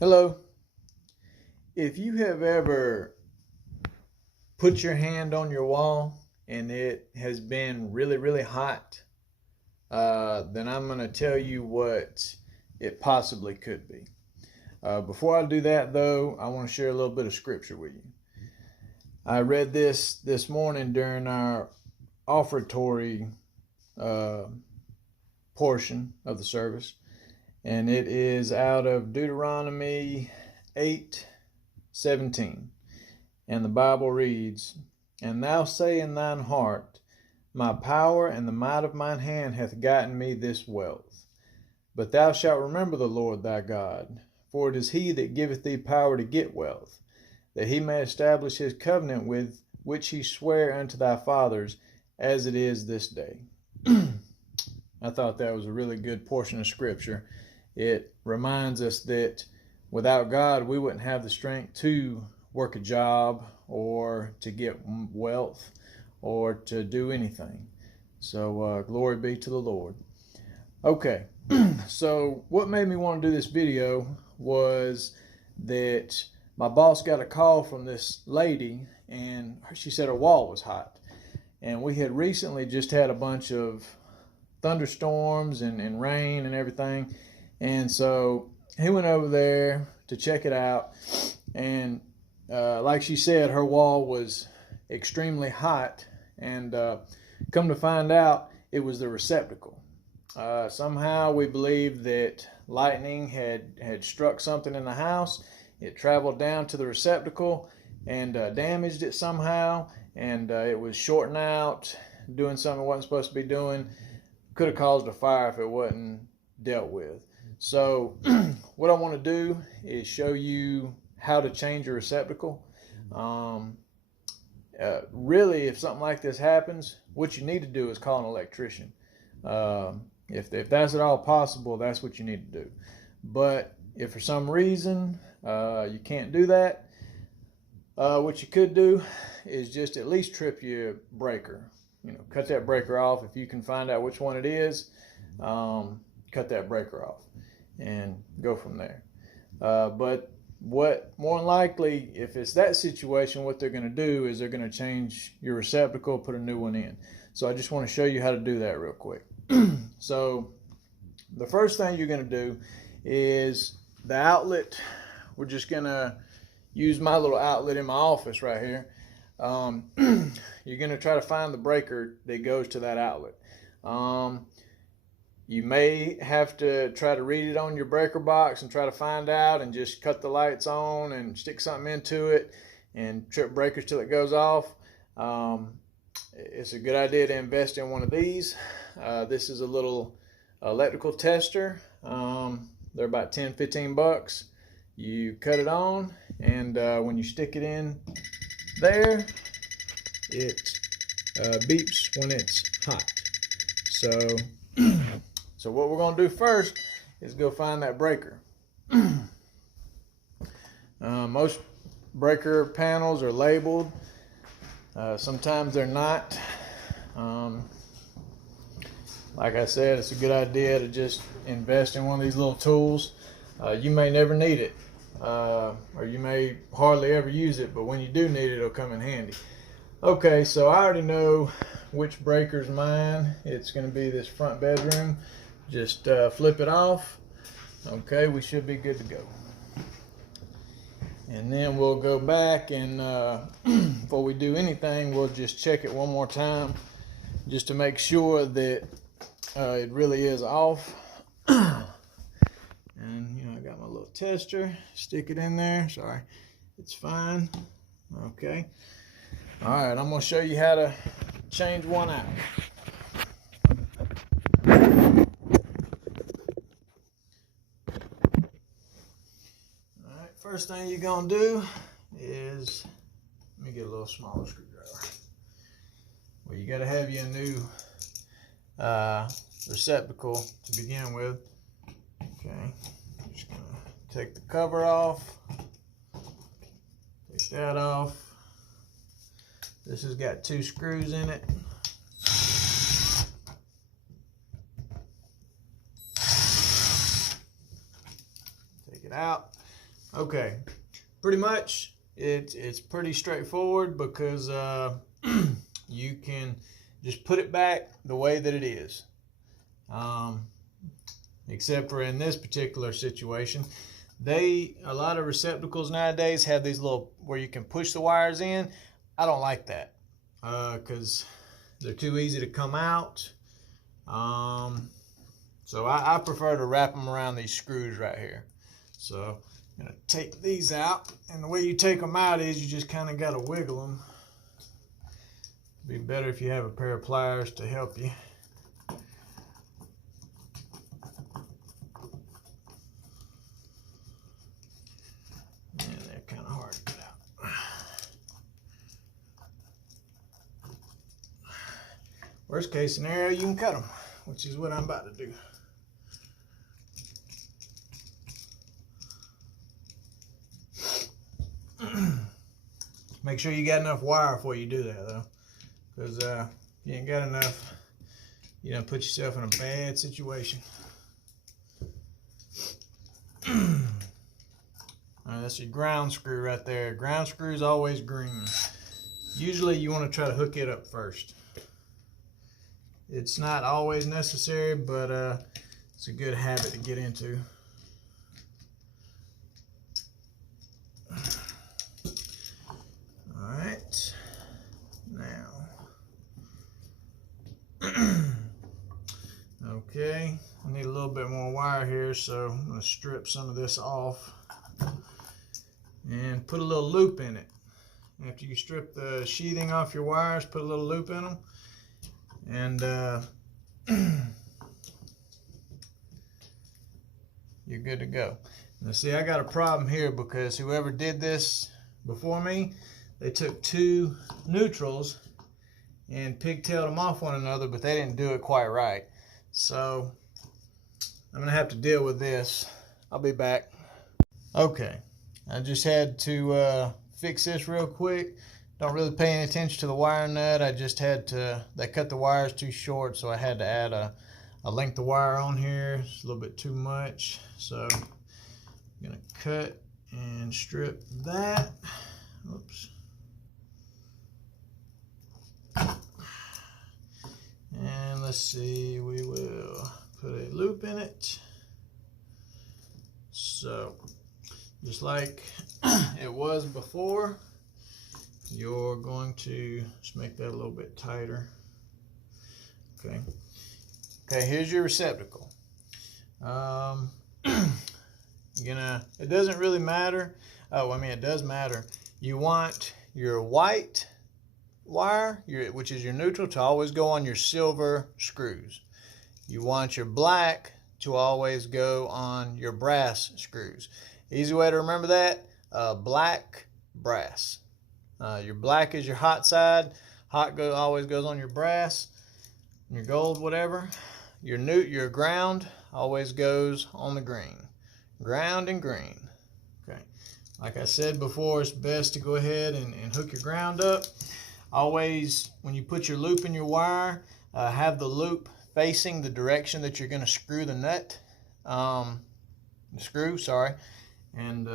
Hello. If you have ever put your hand on your wall and it has been really, really hot, then I'm going to tell you what it possibly could be. Before I do that, though, I want to share a little bit of scripture with you. I read this morning during our offertory portion of the service, and it is out of Deuteronomy 8:17, and the Bible reads, "And thou say in thine heart, My power and the might of mine hand hath gotten me this wealth. But thou shalt remember the Lord thy God, for it is he that giveth thee power to get wealth, that he may establish his covenant with which he sware unto thy fathers, as it is this day." I thought that was a really good portion of scripture. It reminds us that without God, we wouldn't have the strength to work a job or to get wealth or to do anything. So glory be to the Lord. Okay, so what made me want to do this video was that my boss got a call from this lady, and she said her wall was hot. And we had recently just had a bunch of thunderstorms and rain and everything. And so he went over there to check it out. And like she said, her wall was extremely hot. And come to find out, it was the receptacle. Somehow we believe that lightning had struck something in the house. It traveled down to the receptacle and damaged it somehow. And it was shorting out, doing something it wasn't supposed to be doing. Could have caused a fire if it wasn't dealt with. So what I want to do is show you how to change your receptacle. Really, if something like this happens, what you need to do is call an electrician. If that's at all possible, that's what you need to do. But if for some reason you can't do that, what you could do is just at least trip your breaker. Cut that breaker off. If you can find out which one it is, cut that breaker off and go from there. But what more than likely, if it's that situation, what they're going to do is they're going to change your receptacle, put a new one in. So I just want to show you how to do that real quick. So the first thing you're going to do is the outlet. We're just going to use my little outlet in my office right here. You're going to try to find the breaker that goes to that outlet. You may have to try to read it on your breaker box and try to find out, and just cut the lights on and stick something into it and trip breakers till it goes off. It's a good idea to invest in one of these. This is a little electrical tester. They're about 10-15 bucks. You cut it on, and when you stick it in there, it beeps when it's hot. So what we're going to do first is go find that breaker. Most breaker panels are labeled. Sometimes they're not. Like I said, it's a good idea to just invest in one of these little tools. You may never need it, or you may hardly ever use it, but when you do need it, it'll come in handy. Okay, so I already know which breaker's mine. It's going to be this front bedroom. Just flip it off. Okay, we should be good to go. And then we'll go back and before we do anything, we'll just check it one more time just to make sure that it really is off. And I got my little tester, stick it in there. Sorry, it's fine. Okay. All right, I'm going to show you how to change one out. All right, first thing you're going to do is, let me get a little smaller screwdriver. Well, you got to have you a new receptacle to begin with. Okay, just going to take the cover off, take that off. This has got 2 screws in it. Take it out. Okay, pretty much it's pretty straightforward because you can just put it back the way that it is. Except for in this particular situation, a lot of receptacles nowadays have these little where you can push the wires in. I don't like that because they're too easy to come out. So I prefer to wrap them around these screws right here. So I'm gonna take these out, and the way you take them out is you just kind of got to wiggle them. It'd be better if you have a pair of pliers to help you. And they're kind of hard to get out. Worst case scenario, you can cut them, which is what I'm about to do. Make sure you got enough wire before you do that, though, because if you ain't got enough, you done put yourself in a bad situation. All right, that's your ground screw right there. Ground screw is always green. Usually you want to try to hook it up first. It's not always necessary, but it's a good habit to get into. All right, now, okay, I need a little bit more wire here, so I'm going to strip some of this off and put a little loop in it. After you strip the sheathing off your wires, put a little loop in them, and you're good to go. Now see, I got a problem here because whoever did this before me, they took two neutrals and pigtailed them off one another, but they didn't do it quite right. So I'm gonna have to deal with this. I'll be back. Okay, I just had to fix this real quick. Don't really pay any attention to the wire nut. I just had to, they cut the wires too short, so I had to add a length of wire on here. It's a little bit too much. So I'm gonna cut and strip that. Oops. And let's see, we will put a loop in it. So just like it was before, you're going to just make that a little bit tighter. Okay. Okay, here's your receptacle. It doesn't really matter. Oh, I mean, it does matter. You want your white wire, which is your neutral, to always go on your silver screws. You want your black to always go on your brass screws. Easy way to remember that, black, brass. Your black is your hot side. Hot always goes on your brass, your gold, whatever. Your ground always goes on the green. Ground and green. Okay. Like I said before, it's best to go ahead and hook your ground up. Always, when you put your loop in your wire, have the loop facing the direction that you're going to screw the nut. And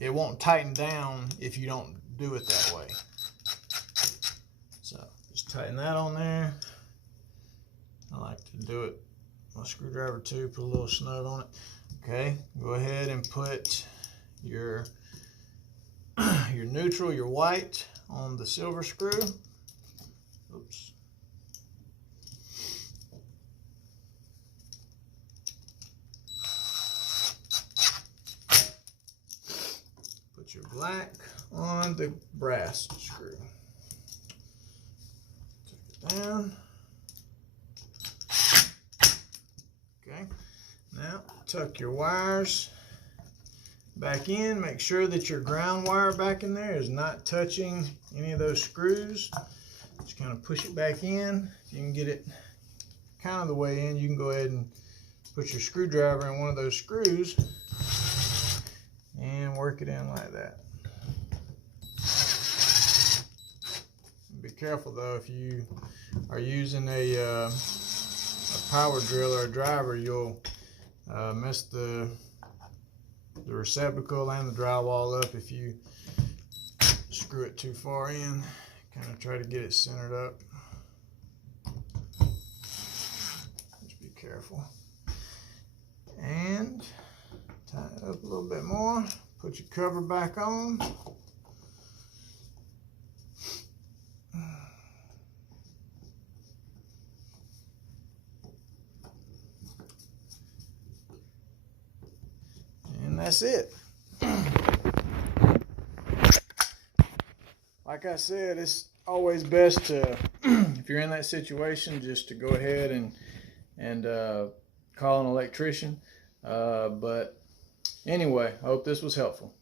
it won't tighten down if you don't do it that way. So just tighten that on there. I like to do it with a screwdriver too, put a little snug on it. Okay, go ahead and put your neutral, your white, on the silver screw. Oops. Put your black on the brass screw. Take it down. Okay, now tuck your wires back in. Make sure that your ground wire back in there is not touching any of those screws. Just kind of push it back in. If you can get it kind of the way in, you can go ahead and put your screwdriver in one of those screws and work it in like that. Be careful though, if you are using a power drill or a driver, you'll mess the the receptacle and the drywall up if you screw it too far in. Kind of try to get it centered up. Just be careful. And tighten it up a little bit more. Put your cover back on. And that's it. Like I said, it's always best to, if you're in that situation, just to go ahead and call an electrician. But anyway, I hope this was helpful.